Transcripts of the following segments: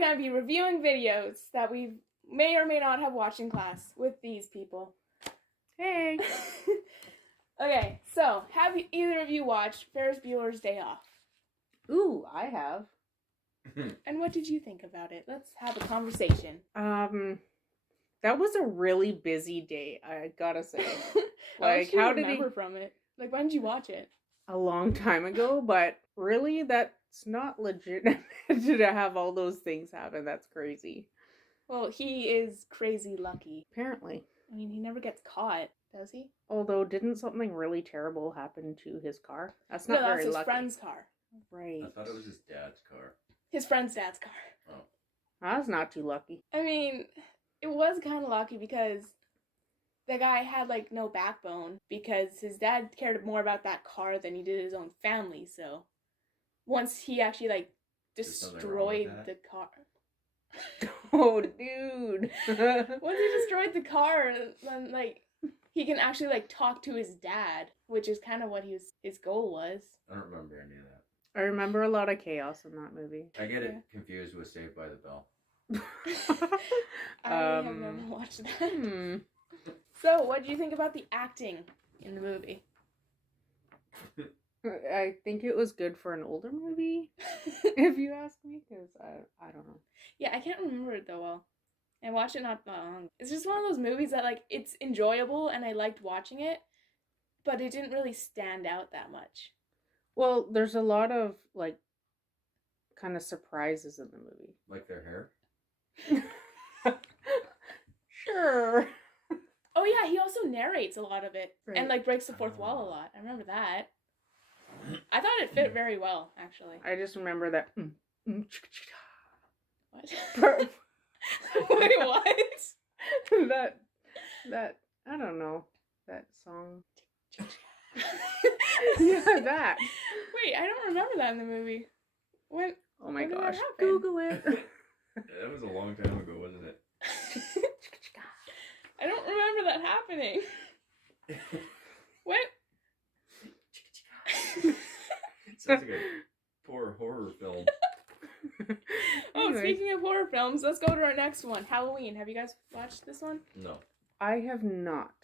going to be reviewing videos that we may or may not have watched in class with these people. Hey. Okay, so have either of you watched Ferris Bueller's Day Off? Ooh, I have. And what did you think about it? Let's have a conversation. That was a really busy day, I gotta say. Like, how did remember from it? Like, when did you watch it? A long time ago, but really, that's not legitimate to have all those things happen. That's crazy. Well, he is crazy lucky. Apparently. I mean, he never gets caught, does he? Although, didn't something really terrible happen to his car? That's not very lucky. No, that's his friend's car. Right. I thought it was his dad's car. His friend's dad's car. Oh. That's not too lucky. I mean, it was kind of lucky because the guy had, like, no backbone because his dad cared more about that car than he did his own family, so once he actually, like, destroyed the car... Oh, dude. Once he destroyed the car, then, like, he can actually, like, talk to his dad, which is kind of what his goal was. I don't remember any of that. I remember a lot of chaos in that movie. I get it confused with Saved by the Bell. I have never watched that. So, what do you think about the acting in the movie? I think it was good for an older movie, if you ask me, because I don't know. Yeah, I can't remember it though well. I watched it not that long. It's just one of those movies that, like, it's enjoyable and I liked watching it, but it didn't really stand out that much. Well, there's a lot of, like, kind of surprises in the movie. Like their hair? Sure. Oh yeah, he also narrates a lot of it. Right. And, like, breaks the fourth wall a lot. I remember that. I thought it fit very well, actually. I just remember that. What? Wait, what? that, I don't know, that song. Yeah, that. Wait, I don't remember that in the movie. When? Oh my when did gosh. that happen? Google it. That was a long time ago, wasn't it? I don't remember that happening. What? Sounds like a poor horror film. Oh, Anyway. speaking of horror films, let's go to our next one. Halloween. Have you guys watched this one? No. I have not.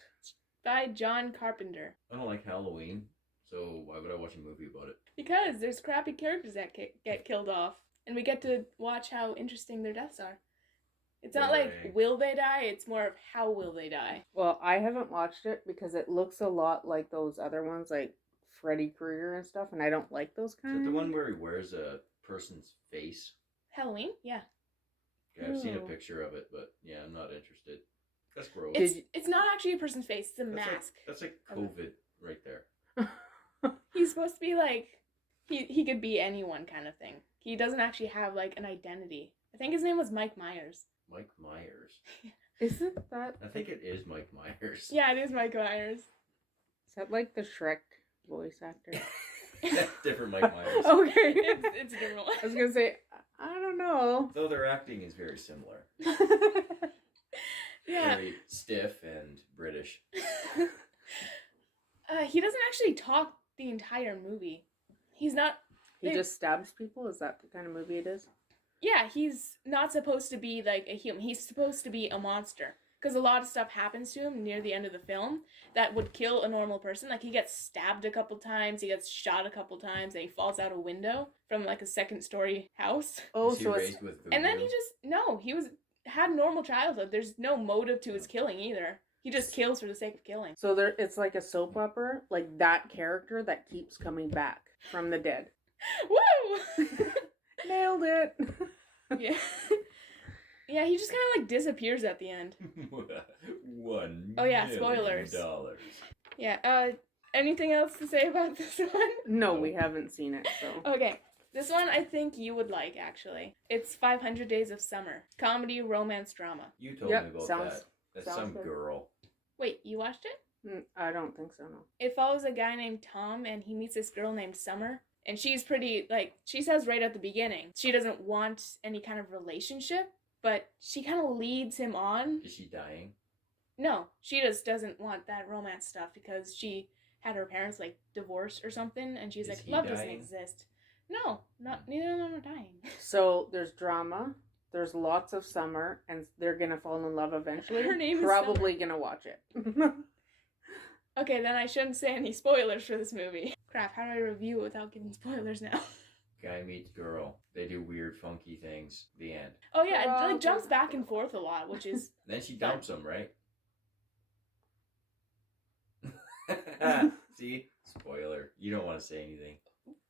By John Carpenter. I don't like Halloween, so why would I watch a movie about it? Because there's crappy characters that get killed off. And we get to watch how interesting their deaths are. It's not like, will they die? It's more of how will they die. Well, I haven't watched it because it looks a lot like those other ones, like Freddy Krueger and stuff, and I don't like those Is kind. that the one where he wears a person's face? Halloween? Yeah. Yeah, I've seen a Ooh. picture of it, but yeah, I'm not interested. That's gross. It's not actually a person's face. It's a mask. That's like COVID right there. He's supposed to be like, he could be anyone kind of thing. He doesn't actually have, like, an identity. I think his name was Mike Myers. Mike Myers. Isn't that? I think it is Mike Myers. Yeah, it is Mike Myers. Is that like the Shrek voice actor? That's different Mike Myers. Okay. It's a different one. I was gonna say, I don't know. Though their acting is very similar. Yeah. Very stiff and British. He doesn't actually talk the entire movie. He's not... He just stabs people? Is that the kind of movie it is? Yeah, he's not supposed to be, like, a human. He's supposed to be a monster. Because a lot of stuff happens to him near the end of the film that would kill a normal person. Like, he gets stabbed a couple times, he gets shot a couple times, and he falls out a window from, like, a second-story house. Oh, Was he so it's... raised with voodoo? And then he had a normal childhood. There's no motive to his killing either. He just kills for the sake of killing. So there, it's like a soap opera, like that character that keeps coming back from the dead. Woo! Nailed it. Yeah. Yeah, he just kind of, like, disappears at the end. $1 Oh, yeah, spoilers. million. Yeah, anything else to say about this one? No, we haven't seen it, so. Okay, this one I think you would like, actually. It's 500 Days of Summer. Comedy, romance, drama. You told Yep, me about sounds- that. That's sounds some good. girl. Wait, you watched it? I don't think so, no. It follows a guy named Tom, and he meets this girl named Summer. And she's pretty, like, she says right at the beginning, she doesn't want any kind of relationship, but she kind of leads him on. Is she dying? No, she just doesn't want that romance stuff because she had her parents, like, divorced or something, and she's Is like, he love doesn't dying? exist. No, neither of them are dying. So there's drama, there's lots of summer, and they're gonna fall in love eventually. Her name is probably gonna watch it. Okay, then I shouldn't say any spoilers for this movie. Crap, how do I review it without giving spoilers now? Guy meets girl. They do weird, funky things. The end. Oh yeah, it like jumps back and forth a lot, which is Then she dumps him, right? See? Spoiler. You don't want to say anything.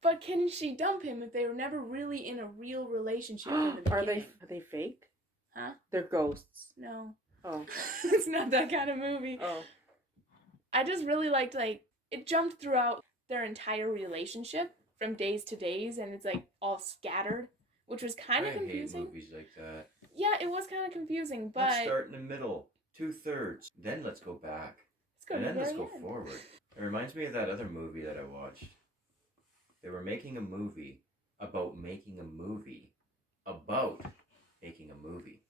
but can she dump him if they were never really in a real relationship in the beginning? Are they fake? Huh? They're ghosts. No. Oh. It's not that kind of movie. Oh. I just really liked, like, it jumped throughout their entire relationship from days to days, and it's, like, all scattered, which was kind of confusing. I hate movies like that. Yeah, it was kind of confusing, but... Let's start in the middle. 2/3. Then let's go back. Let's go And to then the let's very go end. forward. It reminds me of that other movie that I watched. They were making a movie about making a movie about making a movie.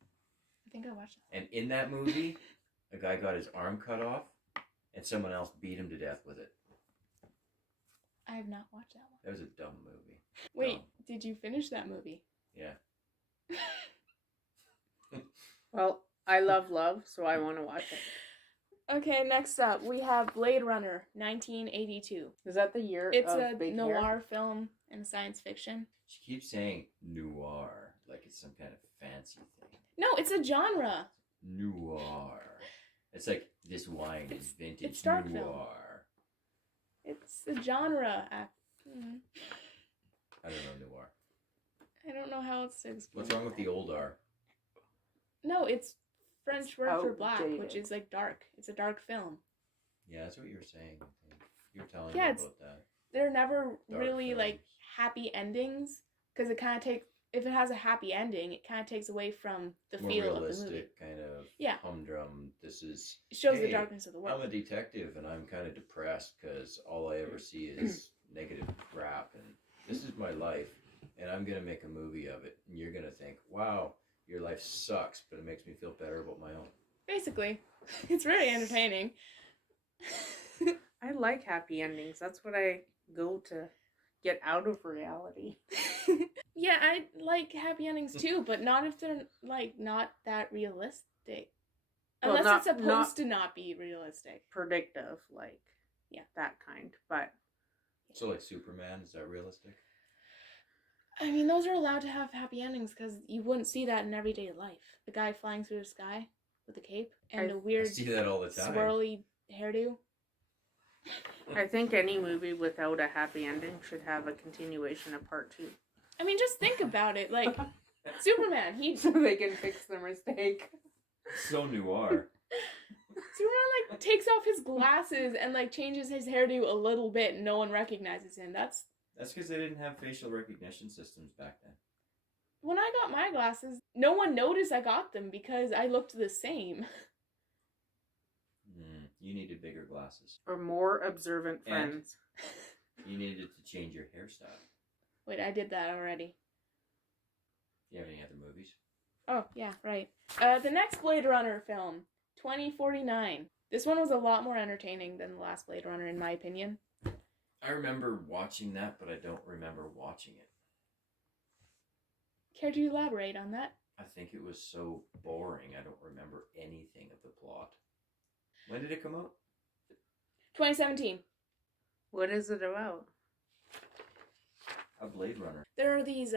I think I watched that. And in that movie, a guy got his arm cut off and someone else beat him to death with it. I have not watched that one. That was a dumb movie. Wait, Dumb. did you finish that movie? Yeah. Well, I love love, so I want to watch it. Okay, next up, we have Blade Runner, 1982. Is that the year It's of a Big noir Hair? film and science fiction. She keeps saying noir like it's some kind of fancy thing. No, it's a genre. Noir. It's like this wine is vintage it's dark noir. film. It's a genre. I don't know noir. I don't know how else to explain. What's wrong with the old R? No, it's French It's word for black, outdated. which is like dark. It's a dark film. Yeah, that's what you were saying. I think. You were telling Yeah, me it's- about that. There are never Dark really like films. happy endings because it kind of takes. If it has a happy ending, it kind of takes away from the More feel of the movie. realistic kind of Yeah. humdrum. This is It shows the hey, darkness of the I'm world. a detective and I'm kind of depressed because all I ever see is negative crap and this is my life and I'm gonna make a movie of it and you're gonna think, wow, your life sucks, but it makes me feel better about my own. Basically, it's very entertaining. I like happy endings. That's what I go to get out of reality. Yeah, I like happy endings too, but not if they're like not that realistic. Well, Unless not- it's supposed not- to not be realistic. Predictive, like Yeah. that kind. But So like Superman, is that realistic? I mean, those are allowed to have happy endings because you wouldn't see that in everyday life. The guy flying through the sky with a cape and a I weird see that all the time. swirly hairdo. I think any movie without a happy ending should have a continuation of part 2. I mean, just think about it. Like Superman, So they can fix their mistake. So noir. Superman like takes off his glasses and like changes his hairdo a little bit, and no one recognizes him. That's That's because they didn't have facial recognition systems back then. when I got my glasses. No one noticed I got them because I looked the same. You needed bigger glasses. Or more observant And- friends. You needed to change your hairstyle. Wait, I did that already. Do you have any other movies? Oh, yeah, right. The next Blade Runner film, 2049. This one was a lot more entertaining than the last Blade Runner, in my opinion. I remember watching that, but I don't remember watching it. Care to elaborate on that? I think it was so boring, I don't remember anything of the plot. When did it come out? 2017. What is it about? A Blade Runner. There are these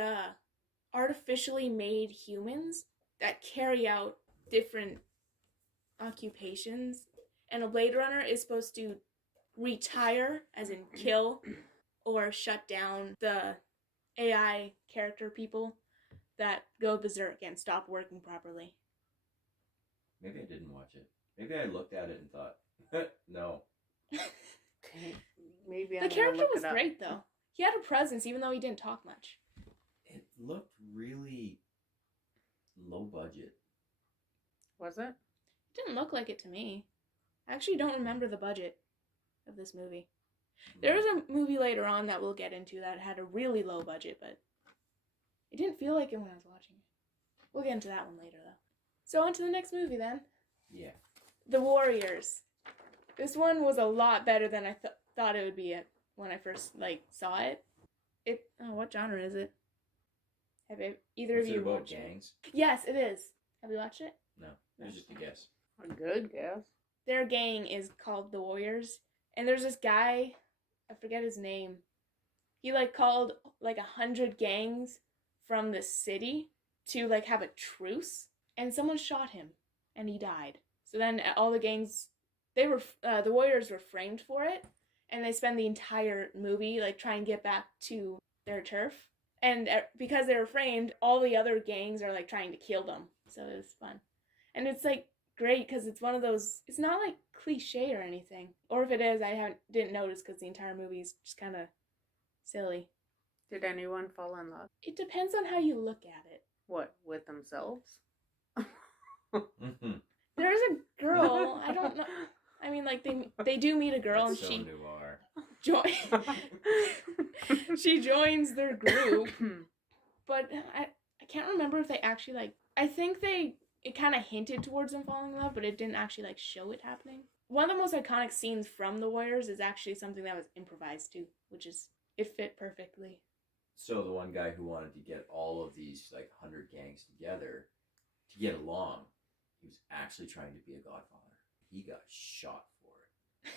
artificially made humans that carry out different occupations, and a Blade Runner is supposed to retire, as in kill or shut down the AI character people that go berserk and stop working properly. Maybe I didn't watch it. Maybe I looked at it and thought, no. Okay. Maybe I'm The gonna character look was it up. great though. He had a presence even though he didn't talk much. It looked really low budget. Was it? Didn't look like it to me. I actually don't remember the budget of this movie. There was a movie later on that we'll get into that had a really low budget, but it didn't feel like it when I was watching it. We'll get into that one later, though. So on to the next movie, then. Yeah. The Warriors. This one was a lot better than I thought it would be when I first saw it. What genre is it? either What's of it you about watched it? gangs? Yes, it is. Have you watched it? No, it was just a guess. A good guess. Their gang is called the Warriors, and there's this guy, I forget his name. He like called like 100 gangs from the city to like have a truce, and someone shot him, and he died. So then all the gangs, the Warriors were framed for it, and they spend the entire movie like trying to get back to their turf. And because they were framed, all the other gangs are like trying to kill them. So it was fun, and it's like great because it's one of those. It's not like cliche or anything, or if it is, I didn't notice because the entire movie is just kind of silly. Did anyone fall in love? It depends on how you look at it. What, with themselves? Mm-hmm. There's a girl. I don't know. I mean, like they do meet a girl, That's and so she noir. she joins their group. But I can't remember if they actually like. I think it kind of hinted towards them falling in love, but it didn't actually like show it happening. One of the most iconic scenes from The Warriors is actually something that was improvised too, which is it fit perfectly. So the one guy who wanted to get all of these like 100 gangs together to get along, he was actually trying to be a godfather. He got shot for it.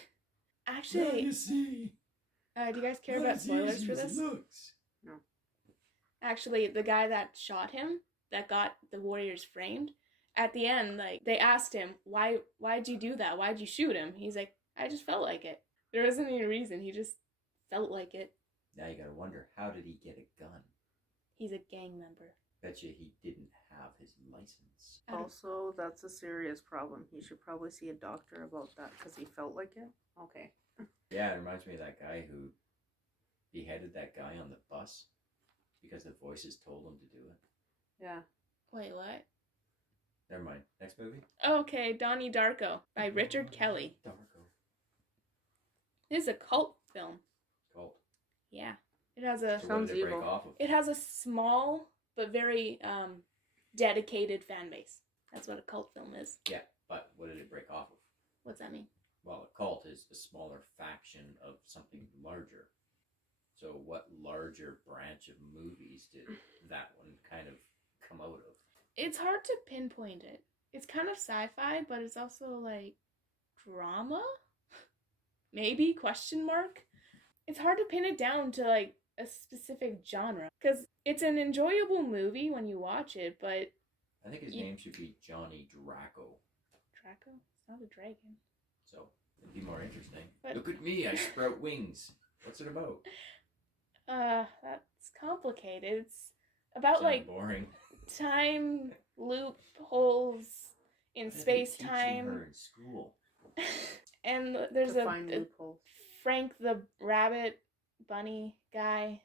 Actually, see. do you guys care about spoilers for this? Looks. No. Actually, the guy that shot him, that got the Warriors framed, at the end, like they asked him, why'd you do that? Why'd you shoot him? He's like, I just felt like it. There wasn't any reason. He just felt like it. Now you gotta wonder, how did he get a gun? He's a gang member. Bet you he didn't have his license. Also, that's a serious problem. He should probably see a doctor about that because he felt like it. Okay. Yeah, it reminds me of that guy who beheaded that guy on the bus because the voices told him to do it. Yeah. Wait, what? Never mind. Next movie? Okay, Donnie Darko by Richard Kelly. Darko. This is a cult film. Cult. Yeah. It has a So what Sounds did it break evil. off of? it has a small but very dedicated fan base. That's what a cult film is. Yeah, but what did it break off of? What's that mean? Well, a cult is a smaller faction of something larger. So what larger branch of movies did that one kind of come out of? It's hard to pinpoint it. It's kind of sci-fi, but it's also like drama? Maybe? Question mark? It's hard to pin it down to like a specific genre because it's an enjoyable movie when you watch it, but I think his name should be Johnny Draco. Draco? It's not a dragon. So it'd be more interesting. But- Look at me, I sprout wings. What's it about? That's complicated. It's about Sounds like boring. time loopholes in What are they space teaching time. her in school. And there's To find a loopholes. Frank the rabbit bunny guy,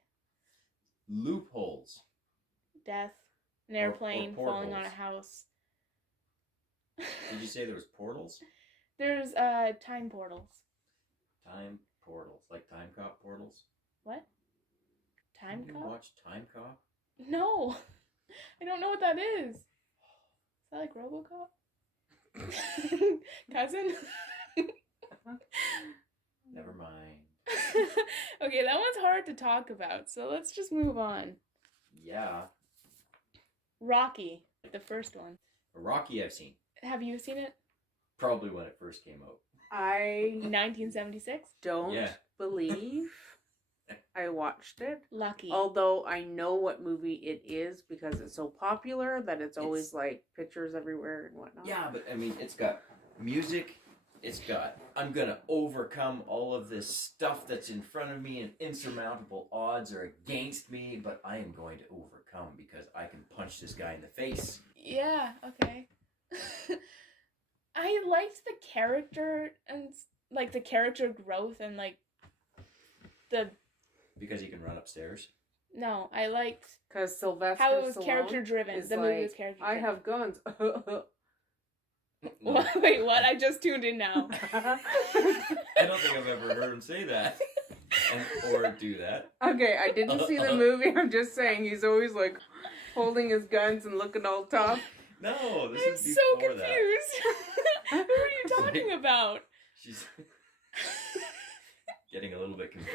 Loopholes. death, an Or airplane falling on a portholes. house. Did you say there was portals? There's time portals. Time portals, like Time Cop portals. What? Time You cop? watch Time Cop? No, I don't know what that is. Is that like RoboCop? Cousin? Never mind. Okay, that one's hard to talk about, so let's just move on. Yeah, Rocky, the first one. Rocky I've seen. Have you seen it? Probably when it first came out. I 1976? don't Yeah. believe I watched it. Lucky. Although I know what movie it is because it's so popular that it's always like pictures everywhere and whatnot. Yeah, but I mean, it's got music. It's got, I'm gonna overcome all of this stuff that's in front of me and insurmountable odds are against me, but I am going to overcome because I can punch this guy in the face. Yeah, okay. I liked the character and like the character growth and like the Because he can run upstairs. No, I liked because Sylvester how it was Stallone character driven. is The movie like, was character I driven. have guns. No, Wait, what? I just tuned in now. I don't think I've ever heard him say that. Or do that. Okay, I didn't see the movie. I'm just saying he's always like holding his guns and looking all tough. No, this I'm is so before that. confused. Who are you talking about? She's getting a little bit confused.